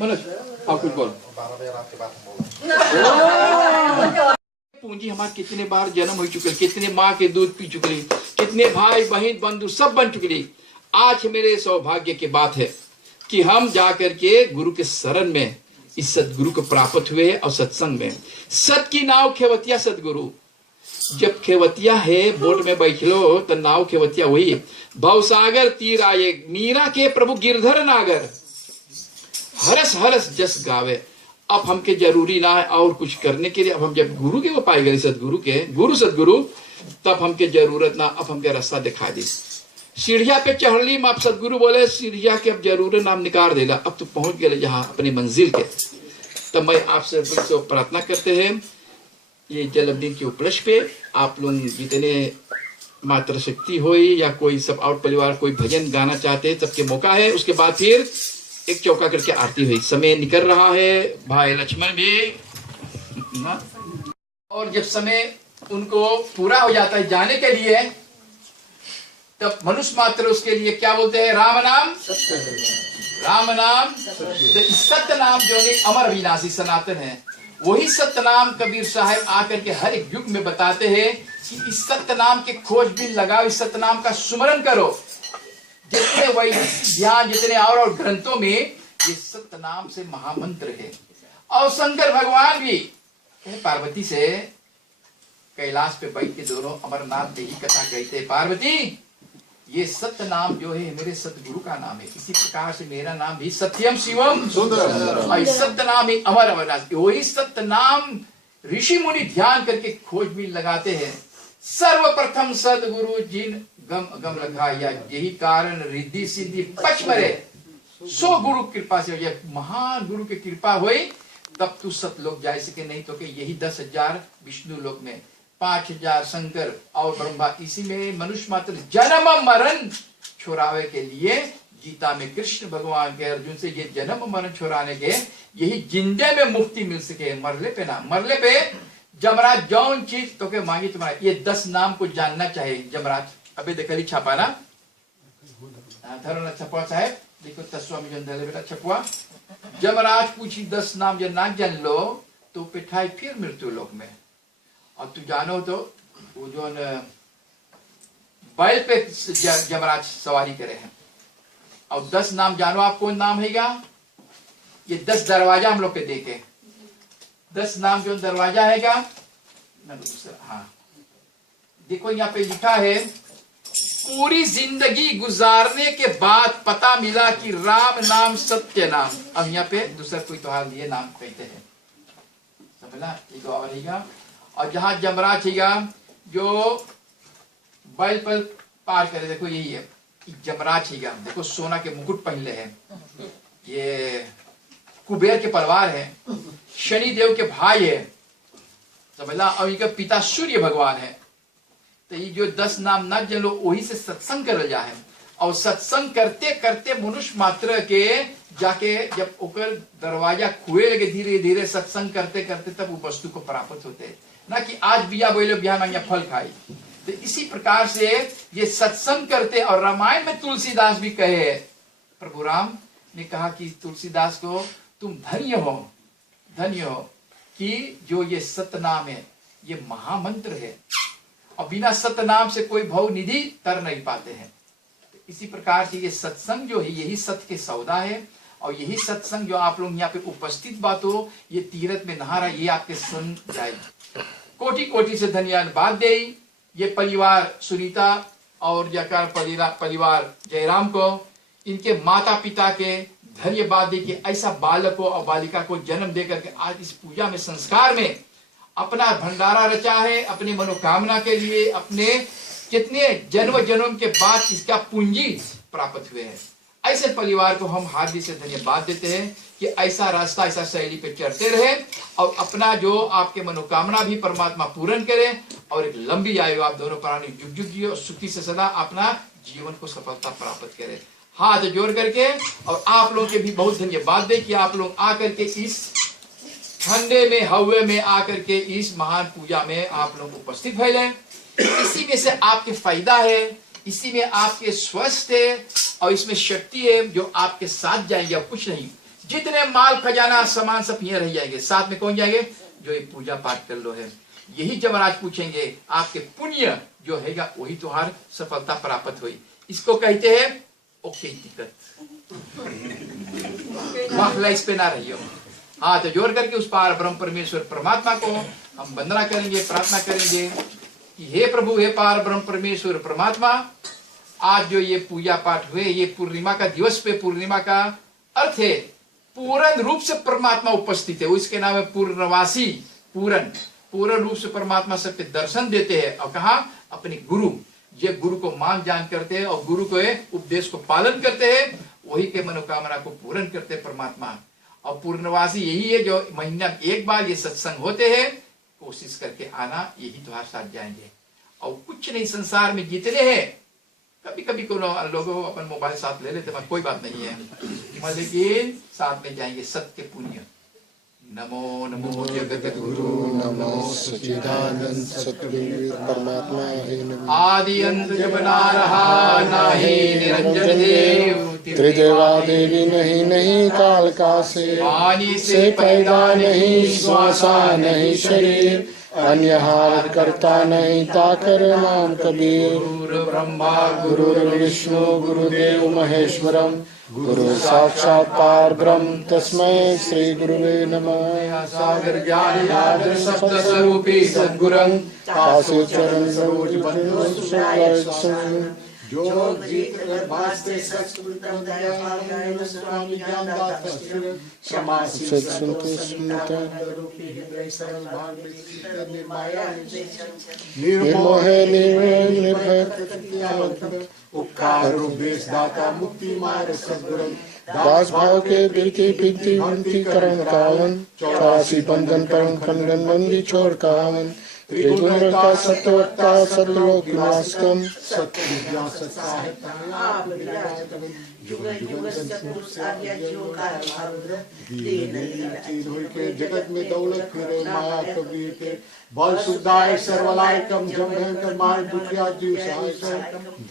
मनोज आप कुछ बोलो। पूंजी हमारे कितने बार जन्म हो चुके, कितने माँ के दूध पी चुके, कितने भाई बहन बंधु सब बन चुके। आज मेरे सौभाग्य की बात है कि हम जाकर के गुरु के शरण में इस सदगुरु को प्राप्त हुए और सत्संग में। सत की नाव खेवतिया सदगुरु। जब खेवतिया है बोट में बैठ लो तो नाव खेवतिया वही। भवसागर तीर आए मीरा के प्रभु गिरधर नागर। हरस हरस जस गावे। अब हमके जरूरी ना है और कुछ करने के लिए। अब हम जब गुरु के वो पाए गए सदगुरु के गुरु सदगुरु तब हमके जरूरत ना। अब हमके रास्ता दिखा दी। सीढ़िया पे चढ़ ली आप सदगुरु बोले सीढ़िया के अब जरूरत नाम निकाल देगा। अब तो पहुंच गए जहाँ अपनी मंजिल के। तब मैं आपसे प्रार्थना करते हैं ये जन्मदिन के उपलक्ष्य पे आप लोग जितने मातृशक्ति हो या कोई सब और परिवार कोई भजन गाना चाहते हैं सबके मौका है। उसके बाद फिर एक चौका करके आरती हुई। समय निकल रहा है भाई लक्ष्मण भी और जब समय उनको पूरा हो जाता है जाने के लिए तब मनुष्य मात्र उसके लिए क्या बोलते हैं? राम नाम सत्य है, राम नाम। तो इस सत्य नाम जो है अमर अविनाशी सनातन है, वही सत्य नाम कबीर साहब आकर के हर एक युग में बताते हैं कि इस सत्य नाम के खोजबीन लगाओ, इस सत्य नाम का सुमरन करो। जितने वैदिक ज्ञान, जितने और ग्रंथों में ये सत्य नाम से महामंत्र है। और शंकर भगवान भी पार्वती से कैलाश पे बैठ के दोनों अमरनाथ में ही कथा कहते हैं, पार्वती ये सत्य नाम जो है मेरे सतगुरु का नाम है, इसी प्रकार से मेरा नाम भी सत्यम शिवम सुंदरम। और सत्य नाम ही अमर अमरनाथ, वही सत्य नाम ऋषि मुनि ध्यान करके खोजबीन लगाते हैं। सर्वप्रथम सदगुरु जिन गम गम रखा, या यही कारण रिद्धि सिद्धि पचमरे, सो गुरु कृपा से, यह महान गुरु की कृपा हुई तब तू सतलोक जा सके, नहीं तो कि यही 10,000 विष्णु लोक में, 5,000 शंकर और ब्रह्मा, इसी में मनुष्य मात्र जन्म मरण छुड़ावे के लिए गीता में कृष्ण भगवान के अर्जुन से ये जन्म मरण छुड़ाने के, यही जिंदे में मुक्ति मिल सके, मरले पे ना। मरले पे जमराज जौन चीज तो के मांगी तुम्हारा, ये 10 नाम को जानना चाहिए जमराज। अबे देखली छापा ना, धरो ना छपवा साहेब, देखो तस्वा में जन बेटा छपवा। जमराज पूछी 10 नाम जो ना जान लो तो पिठाई फिर मृत्यु लोक में। और तू जानो तो वो जो बैल पे जमराज सवारी करे हैं। और 10 नाम जानो आप कौन नाम हैगा? ये 10 दरवाजा हम लोग के देखे, 10 नाम जो दरवाजा हैगा ना, हाँ देखो यहाँ पे लिखा है, पूरी जिंदगी गुजारने के बाद पता मिला कि राम नाम सत्य नाम। अब यहाँ पे दूसरा कोई त्योहार लिए नाम कहते हैं, समझना, एक और रहेगा। और जहां जमराज हैगा जो बैल पर पार करे, देखो यही है जमराज हैगा, देखो सोना के मुकुट पहनले है, ये कुबेर के परिवार है, शनि देव के भाई है, समझला। और इनका पिता सूर्य भगवान है। तो ये जो 10 नाम न जलो वही से सत्संग कर जाए, और सत्संग करते करते मनुष्य मात्र के जाके जब ओकर दरवाजा खुए लगे, धीरे धीरे सत्संग करते करते तब वो वस्तु को प्राप्त होते, ना कि आज बिया बोले बिया मांगे फल खाई। तो इसी प्रकार से ये सत्संग करते। और रामायण में तुलसीदास भी कहे, प्रभु राम ने कहा कि तुलसीदास को तुम धन्य हो कि जो ये सत्य नाम है ये महामंत्र है, और बिना सत्य नाम से कोई भव निधि तर नहीं पाते हैं। तो इसी प्रकार से ये सत्संग जो है यही सत्य के सौदा है। और यही सत्संग जो आप लोग यहाँ पे उपस्थित बात हो, ये तीरथ में नहा रहा, ये आपके सुन जाए। कोटि कोटि से धन्यवाद दे ये परिवार सुनीता और जयकार परिवार जयराम को, इनके माता पिता के धन्यवाद दे कि ऐसा बालक को और बालिका को जन्म देकर के आज इस पूजा में संस्कार में अपना भंडारा रचा है, अपने मनोकामना के लिए, अपने कितने जन्म के बाद इसका पूंजी प्राप्त हुए हैं। ऐसे परिवार को हम हार्दिक से धन्यवाद देते हैं कि ऐसा रास्ता, ऐसा शैली पे चलते रहे, और अपना जो आपके मनोकामना भी परमात्मा पूर्ण करे, और एक लंबी आयु आप दोनों प्राणी जुग जुग जियो, सुखी से सदा अपना जीवन को सफलता प्राप्त करे। हाथ जोड़ करके, और आप लोगों के भी बहुत धन्यवाद दे कि आप लोग आकर के इस ठंडे में हवे में आकर के इस महान पूजा में आप लोग उपस्थित भइले। इसी में से आपके फायदा है, इसी में आपके स्वस्थ है, और इसमें शक्ति है जो आपके साथ जाएंगे। और कुछ नहीं, जितने माल खजाना सामान सब यहाँ रह जाएंगे, साथ में कौन जाएंगे? जो ये पूजा पाठ कर लो है। यही जमराज पूछेंगे, आपके पुण्य जो हैगा वही तुम्हारी सफलता प्राप्त हुई। इसको कहते हैं ओके दिक्कत, माखला इस पे ना रहियो। हाँ, तो जोड़ करके उस पार ब्रह्म परमेश्वर परमात्मा को हम वंदना करेंगे, प्रार्थना करेंगे कि हे प्रभु, हे पार ब्रह्म परमेश्वर परमात्मा, आज जो ये पूजा पाठ हुए, ये पूर्णिमा का दिवस पे, पूर्णिमा का अर्थ है पूर्ण रूप से परमात्मा उपस्थित है, उसके नाम है पूर्णवासी। पूर्ण रूप से परमात्मा सबके दर्शन देते हैं। और कहा अपने गुरु, ये गुरु को मान जान करते हैं और गुरु के उपदेश को पालन करते हैं, वही के मनोकामना को पूर्ण करते हैं परमात्मा। और पूर्णवासी यही है जो महीना एक बार ये सत्संग होते हैं, कोशिश करके आना, यही तुम्हारे साथ जाएंगे। और कुछ नहीं, संसार में जितने हैं, कभी कभी को लोगों अपन मोबाइल साथ ले लेते, कोई बात नहीं है, लेकिन साथ में जाएंगे। सत्य पुण्य नमो नमो जगत गुरु नमो सच्चिदानंद सतगुरु परमात्मा हे नमः। आदि अंत जब ना रहा नाही निरंजन देव त्रिदेवा देवी नहीं नहीं काल का से पानी से पैदा नहीं श्वासा नहीं शरीर अन्य हार करता नहीं ताकर नाम कबीर। गुरु ब्रह्मा गुरु विष्णु गुरुदेव महेश्वरम गुरु साक्षात पार ब्रह्म तस्मै श्री गुरुवे नमः। सागर ज्ञान आदर शब्द स्वरूपी सद्गुरं कासे चरण सरोज बंधु जो जीत भास्ते सत्सुतम दया भाव स्वामी ज्ञानदाता क्षमा सत्संतो सुनता हृदय सरल भाव निर्माया निर्मोह निर्भय उपकार उपदेश दाता मुक्ति मार्ग सद्गुरु दास भाव के बिरती बिरती विनती करण कावन 84 बंधन परम खंडन बंदी छोड़ कावन त्रिगुण का सत्वत्ता सतलोक नाशकम सत्य विद्या सत्साहित्य आप विराजतम जुग जुग सत्पुरुष आज्ञा जो का भाव दीन चीज होई के जगत में दौलत फिरे माया कबीर के बल सुधाय सर्वलायकम जम कर मार दुखिया जीव सहाय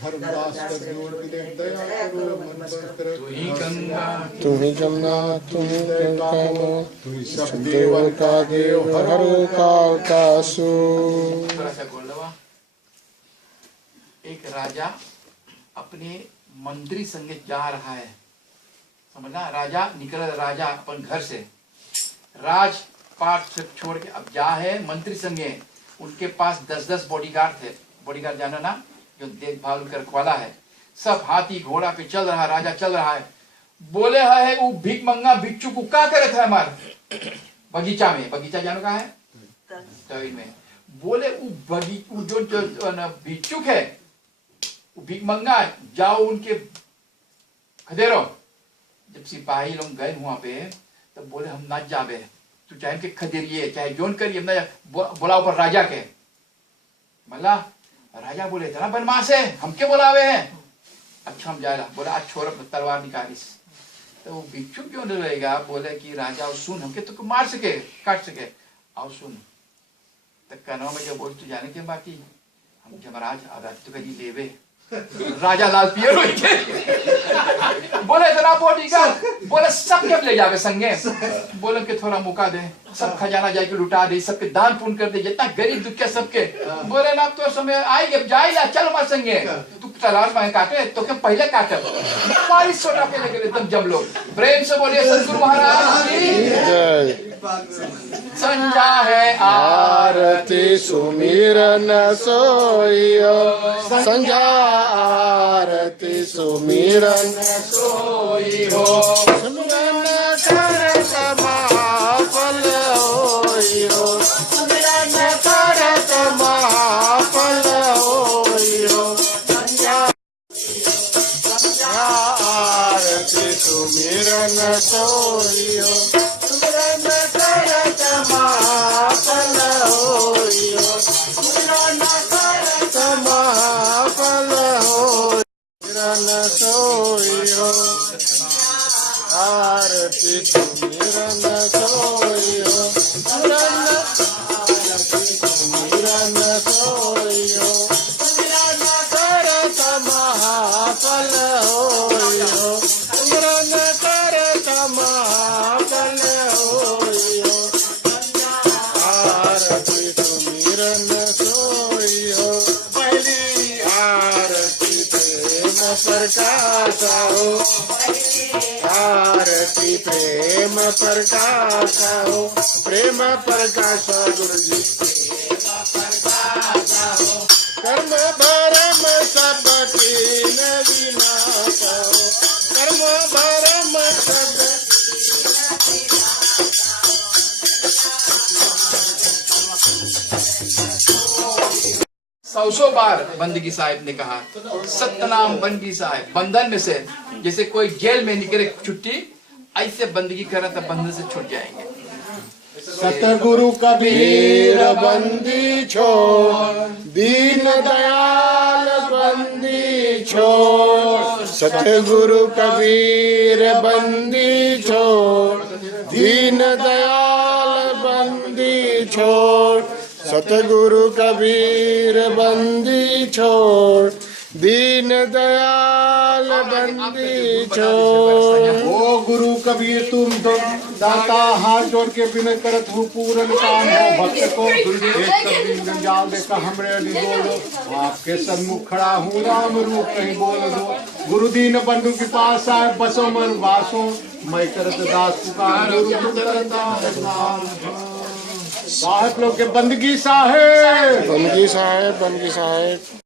धर्मदास कर जोड़ दे दया करो मन बस्तर तू ही गंगा तुम ही जमुना तुम ही गंगा तू ही सब देव का देव हर काल का सो। थोड़ा सा बोल लो। एक राजा अपने मंत्री संगे जा रहा है, समझना, राजा निकल राजा अपन घर से राज पाठ से छोड़ के अब जा है मंत्री संगे। उनके पास 10-10 बॉडीगार्ड थे। बॉडीगार्ड जाना ना, जो देखभाल कर वाला है। सब हाथी घोड़ा पे चल रहा, राजा चल रहा है। बोले है वो भीख मंगा भिक्षु को क्या करे थे हमारे बगीचा में, बगीचा जानो का है तवी में। बोले वो जो भिक्षुक है वो भीख मंगा, जाओ उनके खदेरो। जब सिपाही लोग गए वहां पे तब बोले हम ना जावे, तू चाहे के खदेरिए चाहे जोन करिए, बुलाओ पर राजा के। मल्ला राजा बोले इतना बनमास है, हमके बुलावे हैं। अच्छा हम जाएगा। बोला आज छोड़ तलवार निकालिस। तो वो भिक्षु क्यों नहीं रहेगा, बोले कि राजा सुन हमके तो मार सके काट सके, आओ सुन तो कनवा में जब बोल तू जाने के बाकी हम जमराज आजाद तो कहीं लेवे। राजा लाल पियर हो गए। बोले इतना बॉडीगार्ड, बोले सब के ले जावे संगे। बोले के थोड़ा मौका दे, सब खजाना जाके लुटा दे, सबके दान पुण्य कर दे, जितना गरीब दुखिया सबके। बोले ना तो समय आई जब जाएगा चल हमारे संगे, तू तलवार में काटे तो क्या पहले काटे मारी सोटा पे लगे एकदम जम लोग। प्रेम से बोलिए सतगुरु महाराज की जय। संजा है आरती सुमिरन सोइयो संजा आरती सुमिरन सोइयो सुमिरन कर समापल होइयो सुमिरन कर समापल होइयो संजा आरती सुमिरन सोइयो सुमिरन कर समापल होइयो सुमिरन कर समापल होइयो सोइयो आरती सुमिरन सोइयो सुमिरन आरती सुमिरन सोइयो सुमिरन कर समापल होइयो सुमिरन कर समापल होइयो आरती सुमिरन सोइयो पहली आरती प्रेम प्रकाश हो आरती प्रेम प्रकाश हो प्रेम प्रकाश गुरु जी कर्म भरम सब कीन विनाश हो कर्म भरम सब 100 बार बंदगी साहिब ने कहा, सतनाम बंदगी साहिब। बंधन में से जैसे कोई जेल में निकले छुट्टी, ऐसे बंदगी करा तो बंधन से छूट जाएंगे। सतगुरु कबीर बंदी छोड़ दीन दयाल बंदी छोड़ सतगुरु कबीर बंदी छोड़ दीन दयाल छोड़, सतगुरु कबीर बंदी छोड़, दीन दयाल बंदी छोड़। ओ गुरु कबीर तुम दाता, हाथ जोड़ के विनय करत हूँ पूरन काम हो भक्त को। एक कबीर जंजाल देखा हमरे अली बोलो, आपके सन्मुख खड़ा हूँ राम रूप कहीं बोल दो। गुरु दीन बंधु के पास आए बसो मन वासो, मैं करत दास पुकार साहेब लोग के बंदगी साहेब, बंदगी साहेब, बंदगी साहेब।